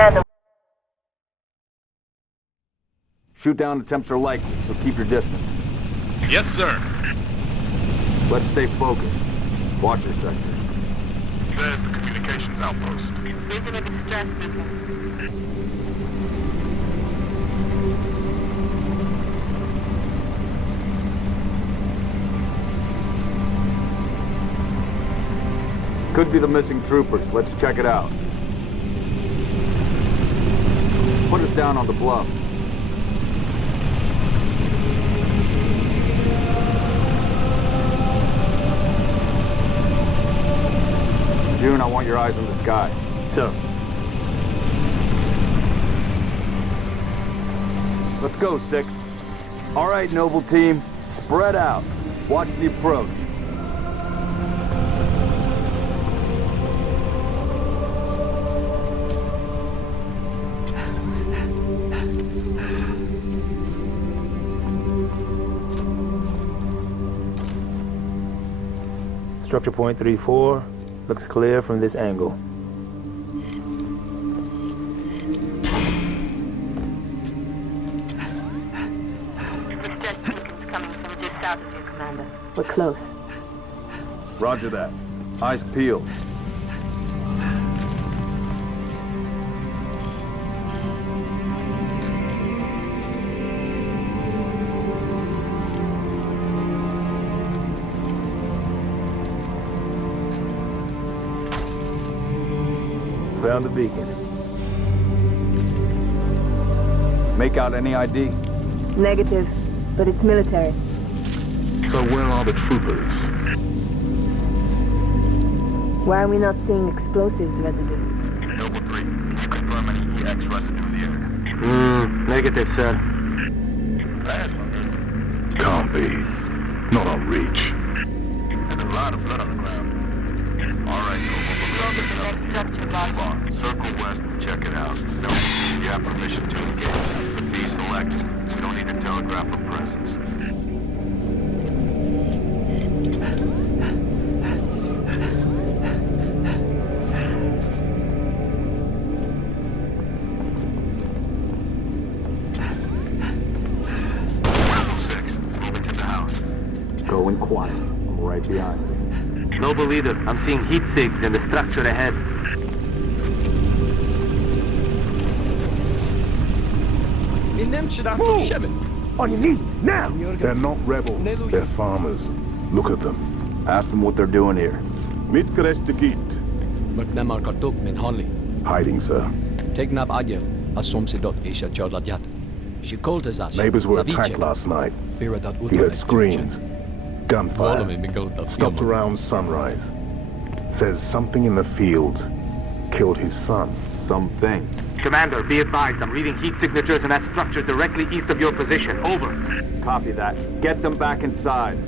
Commander. Shoot down attempts are likely, so keep your distance. Yes, sir. Let's stay focused. Watch your sectors. There's the communications outpost. Leaving a distress beacon. Could be the missing troopers. Let's check it out. Put us down on the bluff. June, I want your eyes on the sky. Sir. Let's go, 6. All right, Noble Team. Spread out. Watch the approach. Structure point 34 looks clear from this angle. Distress beacon's coming from just south of you, Commander. We're close. Roger that. Eyes peeled. Found the beacon. Make out any ID? Negative, but it's military. So where are the troopers? Why are we not seeing explosives residue? Noble 3, can you confirm any EX residue in the area? Negative, sir. Fast for me. Can't be. Not on reach. There's a lot of blood on the ground. All right, Noble. Go get the next structure, boss. Circle west and check it out. No, you have permission to engage, but be selective. We don't need to telegraph our presence. Level 6, moving to the house. Going quiet. I'm right behind you. Noble leader, I'm seeing heat sigs in the structure ahead. Move! On your knees, now! They're not rebels, they're farmers. Look at them. Ask them what they're doing here. Mitkerestikit. McNamar Kartuk min Holly. Hiding, sir. Take nab Adyer, as som se dot isha Jorladyat. She called us as. Neighbors were attacked last night. He heard screams. Gunfire. Stopped around sunrise. Says something in the fields killed his son. Something. Commander, be advised, I'm reading heat signatures in that structure directly east of your position. Over. Copy that. Get them back inside.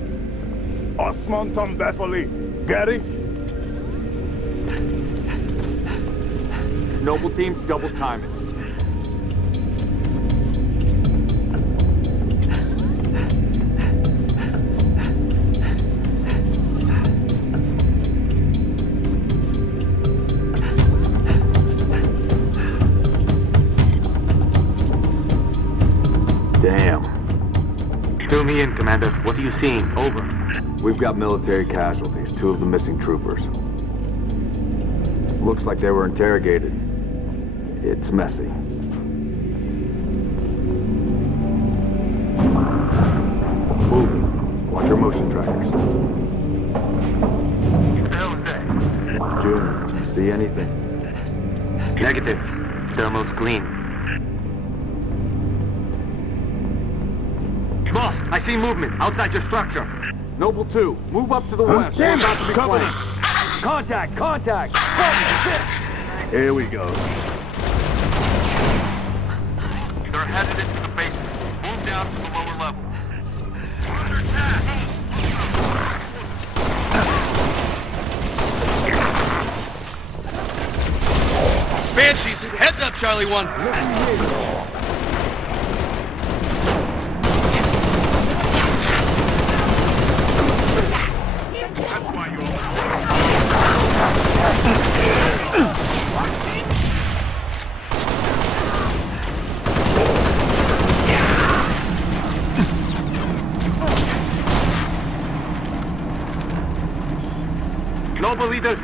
Osman Tom Bepoli. Garrick. Noble Team, double time it. Damn. Fill me in, Commander. What are you seeing? Over. We've got military casualties, 2 of the missing troopers. Looks like they were interrogated. It's messy. Moving. Watch your motion trackers. What the hell is that? June, see anything? Negative. Thermal's clean. Boss, I see movement outside your structure. Noble 2, move up to the west. Damn We're about to be it! Cover flanked. Contact! Contact! Spartans, assist! Here we go. They're headed into the basement. Move down to the lower level. We're under attack! Banshees, heads up, Charlie 1.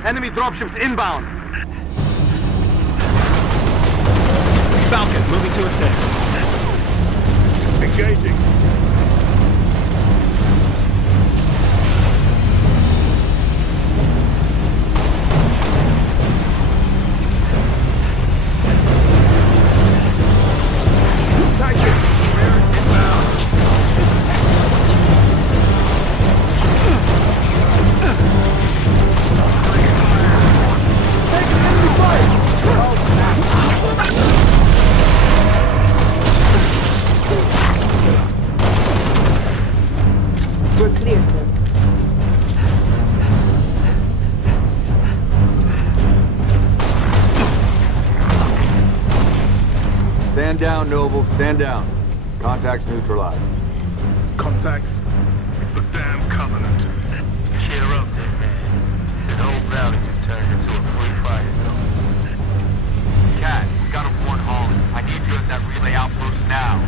Enemy dropships inbound. Falcon, moving to assist. Engaging. We're clear, sir. Stand down, Noble. Stand down. Contacts neutralized. Contacts? It's the damn Covenant. Cheer up, big man. This whole valley just turned into a free fire zone. Cat, we gotta warn Holland. I need you at that relay outpost now.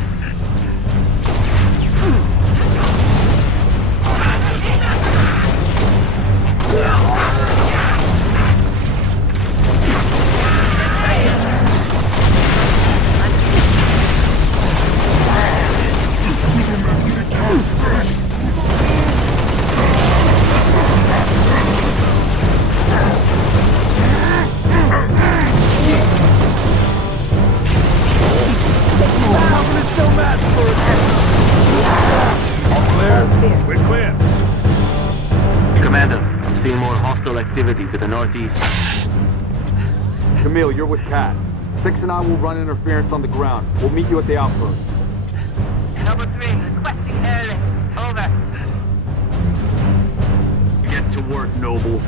We're clear. Commander, I'm seeing more hostile activity to the northeast. Camille, you're with Kat. Six and I will run interference on the ground. We'll meet you at the outpost. Number 3, requesting airlift. Over. Get to work, Noble.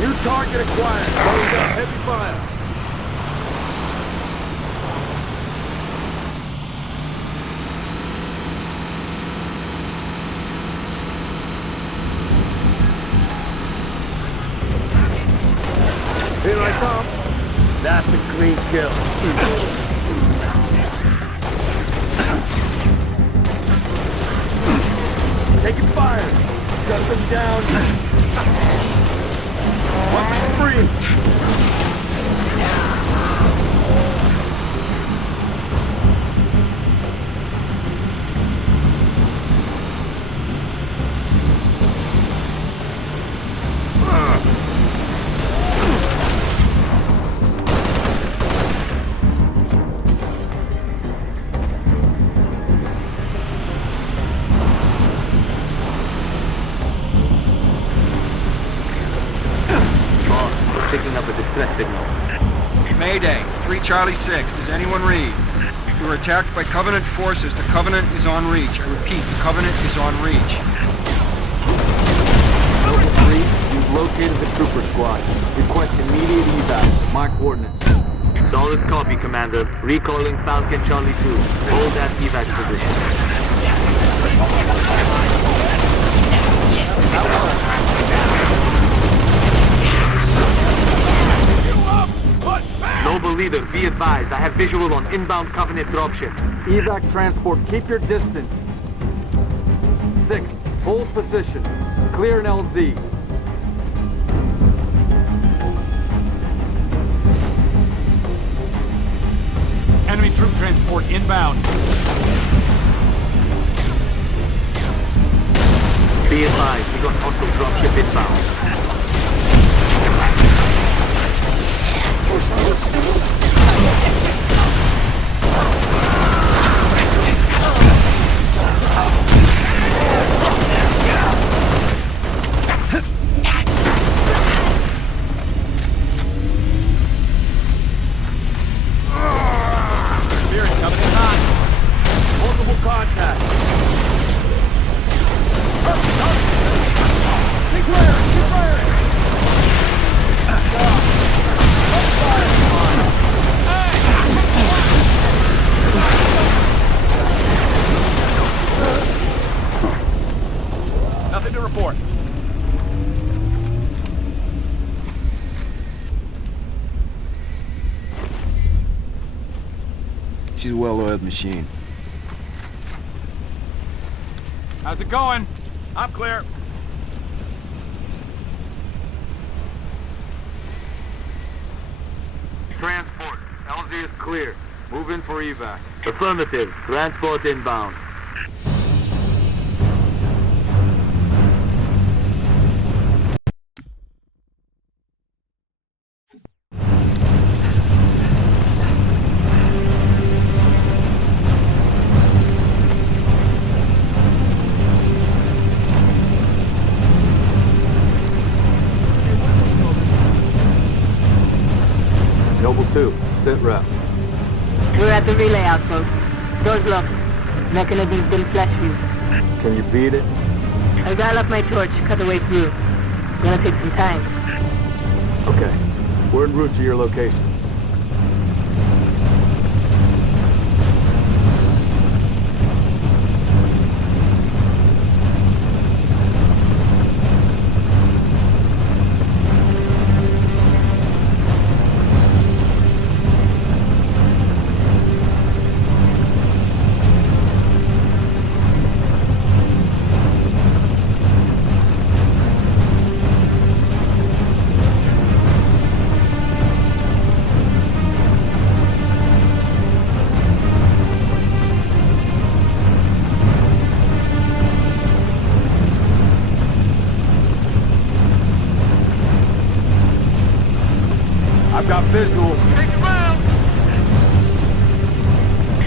New target acquired. Going down heavy fire. Here I come. That's a clean kill. Taking fire. Shut them down. One free. Picking up a distress signal. Mayday, 3 Charlie 6. Does anyone read? We were attacked by Covenant forces. The Covenant is en reach. I repeat, the Covenant is en reach. Noble 3, you've located the trooper squad. Request immediate evac. My coordinates. Solid copy, Commander. Recalling Falcon Charlie 2. Hold that evac position. Noble leader, be advised. I have visual on inbound Covenant dropships. Evac transport, keep your distance. 6, hold position. Clear an LZ. Enemy troop transport inbound. Be advised, we got hostile dropship inbound. Multiple contacts. Nothing to report. She's a well-oiled machine. How's it going? I'm clear. Transport. LZ is clear. Move in for evac. Affirmative. Transport inbound. Noble 2, sit rep. We're at the relay outpost. Door's locked. Mechanism's been flash fused. Can you beat it? I dial up my torch, cut the way through. Gonna take some time. Okay. We're en route to your location. I've got visual.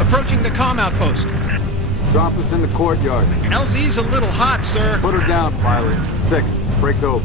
Approaching the comm outpost. Drop us in the courtyard. LZ's a little hot, sir. Put her down, pilot. 6, breaks over.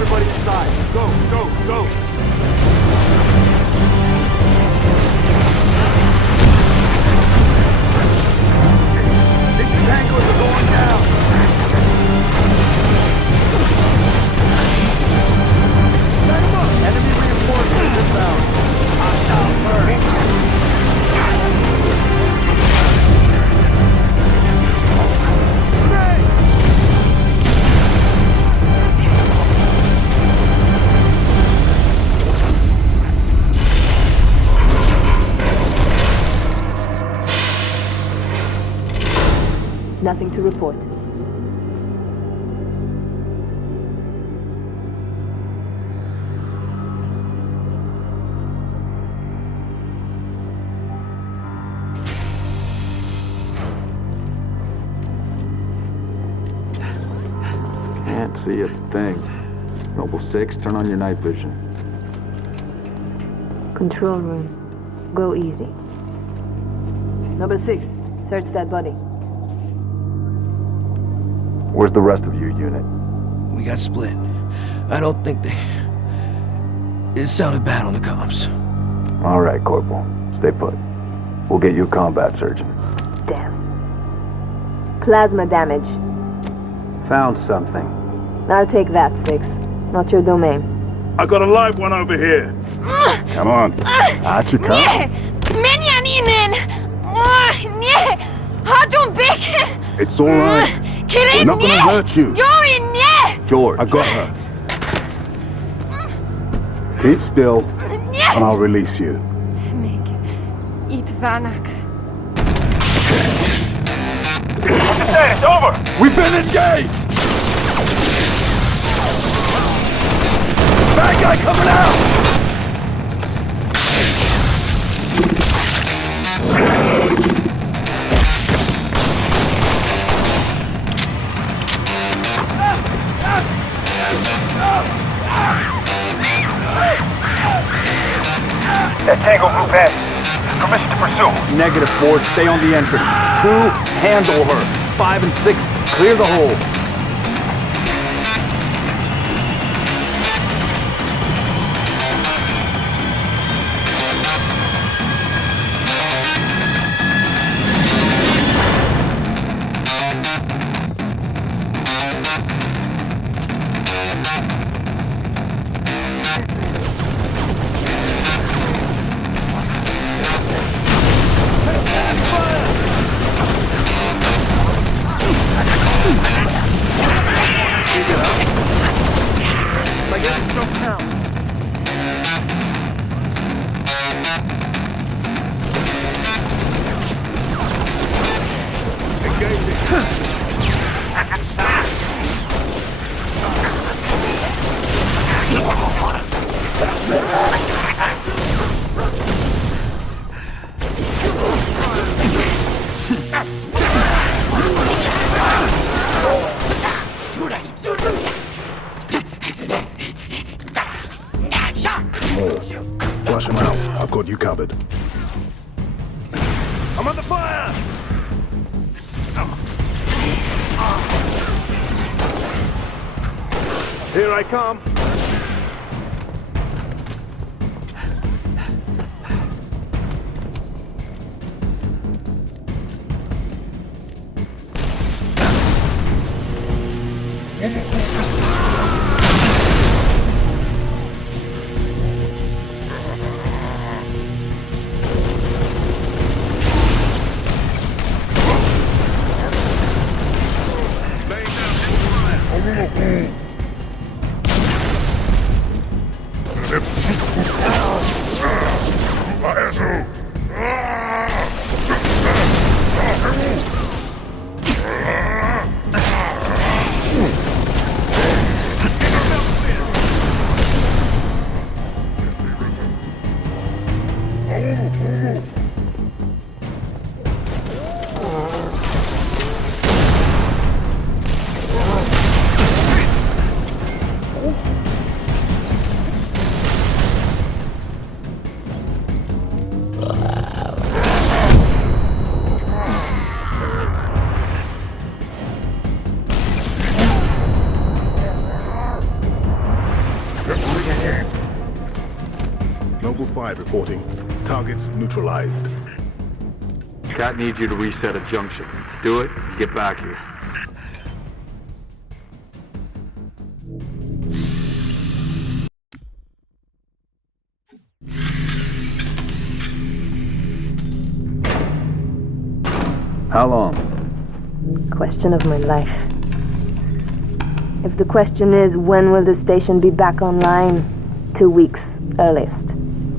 everybody inside. Go, go, go! These tangoes are going down! Enemy reinforcements inbound. Hostile turret. Nothing to report. Can't see a thing. Noble 6, turn on your night vision. Control room. Go easy. Number 6, search that body. Where's the rest of your unit? We got split. I don't think they... It sounded bad on the comms. All right, Corporal. Stay put. We'll get you a combat surgeon. Damn. Plasma damage. Found something. I'll take that, 6. Not your domain. I got a live one over here. Come on. Out you come. It's all right. We're not gonna hurt you. George. I got her. Keep still, and I'll release you. It's over! We've been engaged! Bad guy coming out! That Tango group has permission to pursue. Negative 4, stay on the entrance. 2, handle her. 5 and 6, clear the hole. Flush him out. I've got you covered. I'm under fire! Here I come. Noble 5 reporting. Targets neutralized. Cat needs you to reset a junction. Do it, get back here. How long? Question of my life. If the question is, when will the station be back online? 2 weeks, earliest.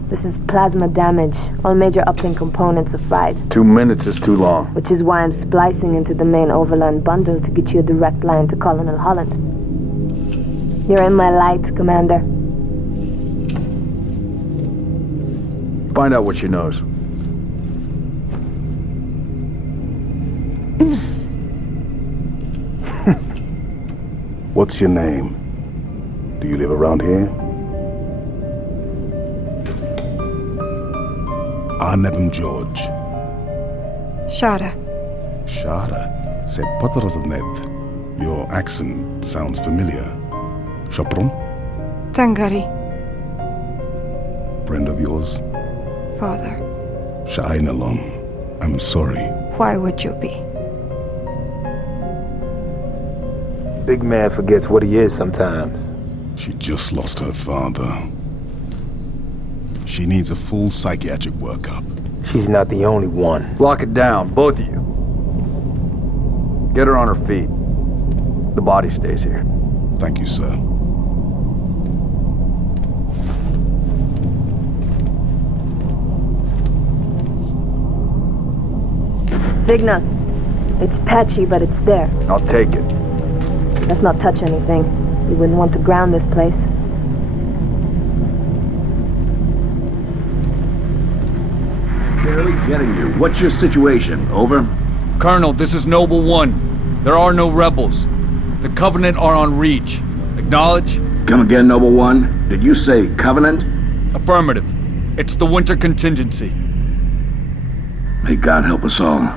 This is plasma damage. All major uplink components are fried. 2 minutes is too long. Which is why I'm splicing into the main overland bundle to get you a direct line to Colonel Holland. You're in my light, Commander. Find out what she knows. What's your name? Do you live around here? Arnevim George. Shada. Shada? C'est Potroznev. Your accent sounds familiar. Chopron? Tangari. Friend of yours? Father. Shainalong. I'm sorry. Why would you be? Big man forgets what he is sometimes. She just lost her father. She needs a full psychiatric workup. She's not the only one. Lock it down, both of you. Get her on her feet. The body stays here. Thank you, sir. Signal. It's patchy, but it's there. I'll take it. Let's not touch anything. We wouldn't want to ground this place. Barely getting you. What's your situation? Over? Colonel, this is Noble 1. There are no rebels. The Covenant are on Reach. Acknowledge? Come again, Noble 1. Did you say Covenant? Affirmative. It's the Winter Contingency. May God help us all.